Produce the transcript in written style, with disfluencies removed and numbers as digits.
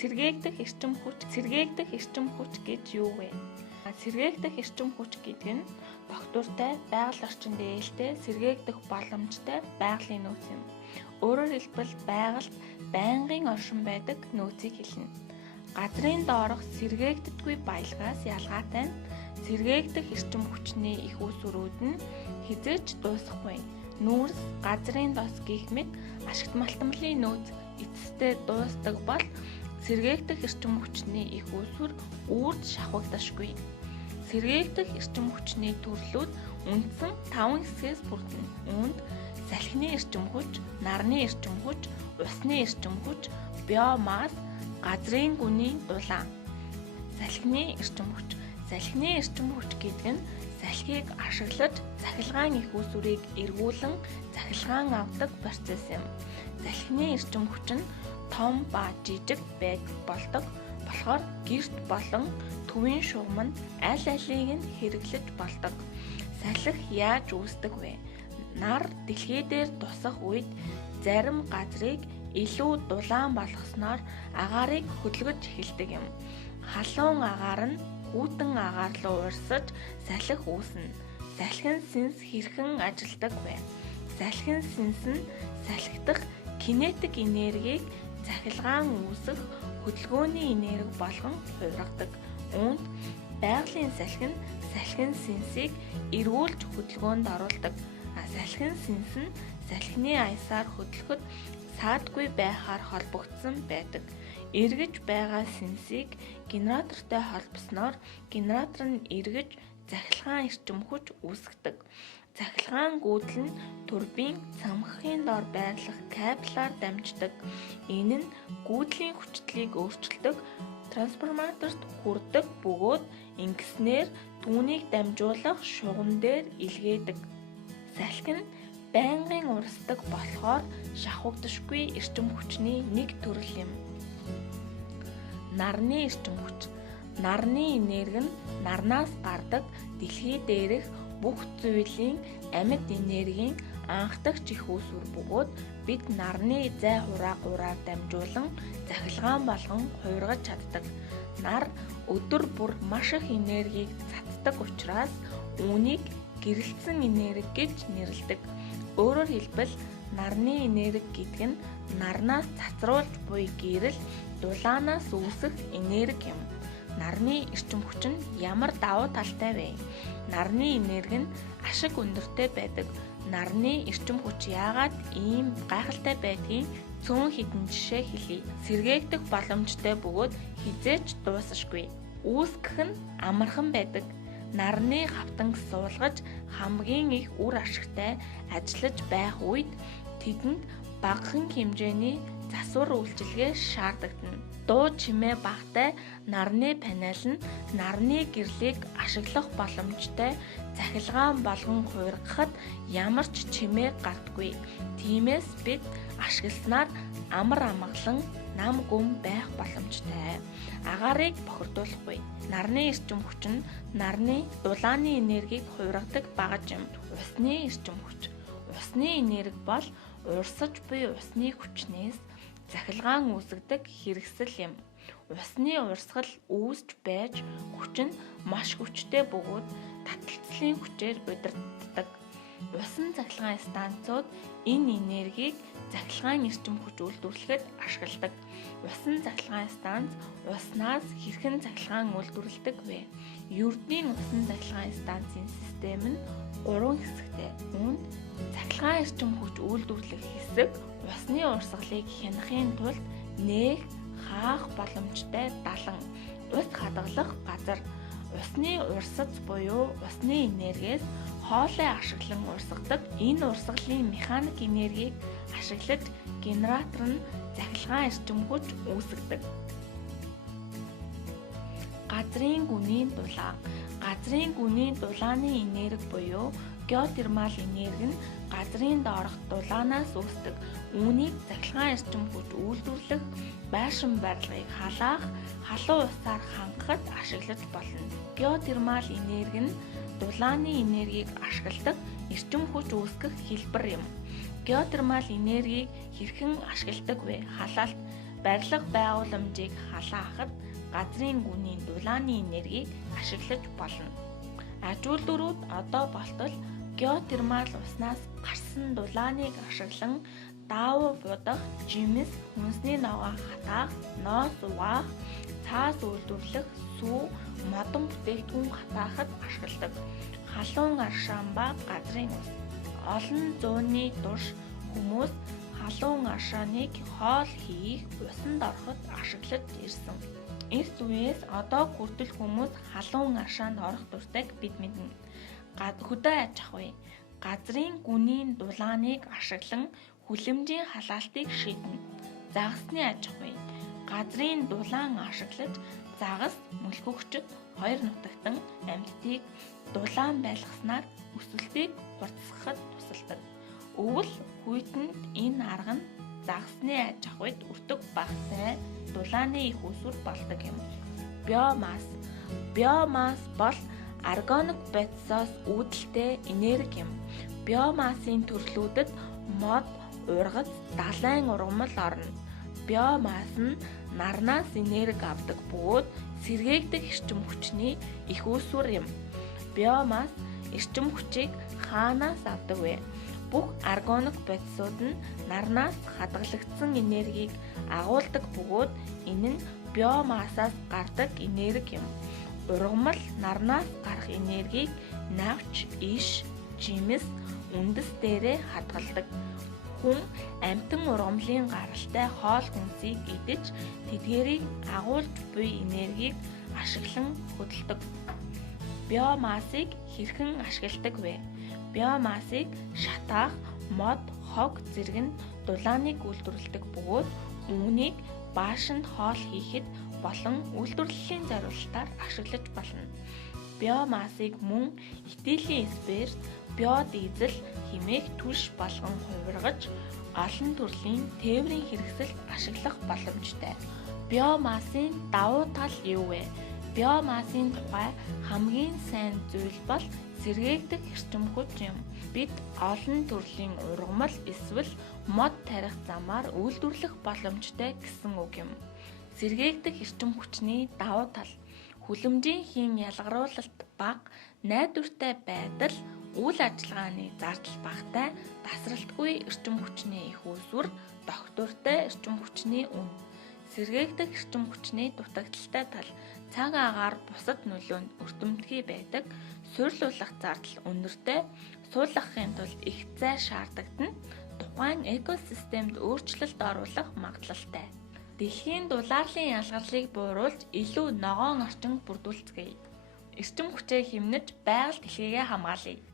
Сэргээгдэх эрчим хүч гэж юу вэ? Сэргээгдэх эрчим хүч гэдэг нь тогтвортой, байгаль орчинд ээлтэй, сэргээгдэх боломжтой байгалийн нөөц юм. Өөрөөр хэлбэл байгальд байнгын оршин байдаг нөөцийг хэлнэ. Газрын доорх сэргээгддэггүй баялгаас ялгаатай нь сэргээгдэх эрчим хүчний их үүсвэрүүд нь хизээч дуусахгүй. Нүүрс, газрын дос гэх мэт ашигт малтмалын нөөц эцэстээ дуустдаг бол сэргээгдэх эрчим хүчний их үүсвэр үрд шавхагдашгүй. Сэргээгдэх эрчим хүчний төрлүүд үндсэн 5 хэсгээс бүрдэнэ. Үүнд салхины эрчим хүч, нарны эрчим хүч, усны эрчим хүч, биомасс, газрын гүний дулаан. Салхины эрчим хүч гэдэг нь салхийг ашиглаж цахилгаан их үүсвэрийг эргүүлэн цахилгаан авдаг процесс юм. Салхины эрчим хүч нь том ба жижиг байж болдог болохоор гэрт болон төвийн шугамд аль алийг нь хэрэглэж болдог. Салхи яаж үүсдэг вэ? Нар дэлхий дээр тусах үед зарим газрыг илүү дулаан болгосноор агаарыг хөдөлгөж эхэлдэг юм. Халуун агаар нь хүйтэн агаар руу урсаж салхи үүснэ. Салхин синс хэрхэн ажилладаг вэ? Салхин синс нь салхи дахь кинетик энергийг цахилгаан үүсэх хөдөлгөөний энерги болгон хувиргадаг. Үүнд байгалийн салхи нь салхин синсийг эргүүлж хөдөлгөөнд оруулдаг. Салхин синс нь салхины аясаар хөдлөхөд саадгүй байхаар холбогдсон байдаг. Эргэж байгаа синсийг генератортой холбосноор генератор нь эргэж цахилгаан эрчим хүч үүсгэдэг. Цахилгаан гүйдэл нь турбин цамхгийн доор байрлах кабелаар дамждаг. Энэ нь гүйдлийн хүчлийг өөрчилдөг, трансформаторт хүрдэг бөгөөд ингэснээр түүнийг дамжуулах шугам дээр илгээдэг. Салхи нь байнгын урсдаг болохоор шавхагдашгүй эрчим хүчний нэг төрөл юм. Нарны эрчим хүч. Нарны энерги нь нарнаас гардаг дэлхий дээрх бүх зүйлийн амьд энергийн анхдагч их үүсвэр бөгөөд бид нарны зай хураагаараа дамжуулан цахилгаан болгон хувиргаж чаддаг. Нар өдөр бүр маш их энергийг цацдаг учраас үүнийг гэрэлтсэн энерги гэж нэрлэдэг. Өөрөөр хэлбэл нарны энерги гэдэг нь нарнаас цацруулж буй гэрэл дулаанаас үүсэх энерги юм. Нарны эрчим хүч нь ямар давуу талтай вэ? Нарны энерги нь ашиг өндөртэй байдаг. Нарны эрчим хүч яагаад ийм гайхалтай байдгийг цөөн хэдэн жишээ хэлье. Сэргээгдэх боломжтой бөгөөд хизээч дуусашгүй. Үүсгэх нь амархан байдаг. Нарны хавтанг суулгаж хамгийн их үр ашигтай ажиллаж байх үед тэдэнд багахан хэмжээний засвар үйлчилгээ шаардагдана. Дуу чимээ багтай нарны панел нь нарны гэрлийг ашиглах боломжтой цахилгаан болгон хувиргахад ямар ч чимээ гардаггүй. Тиймээс бид ашигласнаар амар амгалан нам гүм байх боломжтой. Агаарыг бохирдуулахгүй. Нарны эрчим хүч нь нарны дулааны энергийг хувиргадаг багаж юм. Усны эрчим хүч. Усны энерги бол урсаж буй усны хүчнээс цахилгаан үүсгдэг хэрэгсэл юм. Усны урсгал үүсч байж хүч нь маш хүчтэй бөгөөд таталцлын хүчээр удирддаг. Усан цахилгаан станцууд энэ энергийг цахилгаан эрчим хүч үйлдвэрлэхэд ашигладаг. Усан цахилгаан станц уснаас хэрхэн цахилгаан үйлдвэрлэдэг вэ? Ердийн усан цахилгаан станцын систем нь 3 хэсэгтэй. Үүнд цахилгаан эрчим хүч үйлдвэрлэх хэсэг усны урсгалыг хянахын тулд нээх, хаах боломжтой далан, ус хадгалах газар, усны урсц буюу усны энергиэс хоолой ашиглан урсгадаг. Энэ урсгалын механик энергийг ашиглаж генератор нь цахилгаан эрчим хүч үүсгэдэг. Газрын гүний дулаан. Газрын гүний дулааны энерги буюу геотермал энерги нь газрын доорх дулаанаас үүсдэг. Үүнийг цахилгаан эрчим хүч үйлдвэрлэх, байшин барилгыг халаах, халуун усаар хангахад ашиглаж болно. Геотермал энерги нь дулааны энергийг ашигладаг эрчим хүч үүсгэх хэлбэр юм. Геотермал энергийг хэрхэн ашигладаг вэ? Халаалт барилга байгууламжийг халаахад газрын гүнийн дулааны энергийг ашиглаж болно. Аж үйлдвэрүүд одоо болтол геотермал уснаас гарсан дулааныг ашиглан даав будах, жимс, хүнсний ногоо хатаах, ноос угаах, цаас үйлдвэрлэх, сүү, модон бүтээгдэхүүн хатаахад ашигладаг. Халуун аршаан ба газрын ус. Олон зууны турш хүмүүс халуун аршааныг хоол хийх, усанд ороход ашиглаж ирсэн. Эрт үеэс одоо хүртэл хүмүүс халуун аршаанд орох дуртайг бид мэднэ. Хөдөө аж ахуй. Газрын гүнийн дулааныг ашиглан хүлэмжийн халаалтыг шийднэ. Загасны аж ахуй. Газрын дулаан ашиглаж загас, мөлхөгчд хоёр нутагтан амьтдыг дулаан байлгаснаар өсвөлтийг хурцсахад тусалдаг. Өвөл хүйтэнд энэ арга нь загасны аж ахуйд өртөг багтай дулааны их усүр болдог юм. Биомасс. Биомасс бол органик бодисоос үүдэлтэй энерги юм. Биомассын төрлүүдэд мод, ургац, далайн ургамал орно. Биомасс нь нарнаас энерги авдаг бөгөөд сэргээгдэх эрчим хүчний их үүсвэр юм. Биомасс эрчим хүчийг хаанаас авдаг вэ? Бүх органик бодисууд нь нарнаас хадгалагдсан энергийг агуулдаг бөгөөд энэ нь биомассаас гардаг энерги юм. Ургамал нарнаас гарах энергийг навч, иш, жимс, үндэс дээрээ хадгалдаг. Хүн амьтан ургамлын гаралтай хоол хүнсийг идэж тэдгээрийг агуулж буй энергийг ашиглан хөдөлдөг. Биомассыг хэрхэн ашигладаг вэ? Биомассыг шатаах, мод, хог зэрэг нь дулааныг үйлдвэрлэдэг бөгөөд үүнийг баашинд хоол хийхэд болон үйлдвэрлэлийн зорилтоор ашиглаж болно. Биомассыг мөн этилийн спирт, биодизель хэмээх түлш болгон хувиргаж олон төрлийн тээврийн хэрэгсэлд ашиглах боломжтой. Биомассын давуу тал юу вэ? Биомассын тухай хамгийн сайн зүйл бол сэргээгдэх эрчим хүч юм. Бид олон төрлийн ургамал эсвэл мод тарих замаар үйлдвэрлэх боломжтой гэсэн үг юм. Сэргээгдэх эрчим хүчний давуу тал. Хүлэмжийн хийн ялгаруулалт бага, найдвартай байдал, үйл ажиллагааны зардал багатай, тасралтгүй эрчим хүчний их үүсвэр, догтвортой эрчим хүчний үнэ. Сэргээгдэх эрчим хүчний дутагдaltaй тал. Цаг агаар бусад нөлөөнд өртөмтгий байдаг, суйрлуулах зардал өндөртэй, суулгахын тулд их зай шаардагдана, тухайн экосистемд өөрчлөлт оруулах магадлалтай. Дэлхийн дулаалын ялгарлыг бууруулж илүү ногоон орчин бүрдүүлцгээе. Эрчим хүчээ хэмнэж байгаль дэлхийгээ хамгаалъя.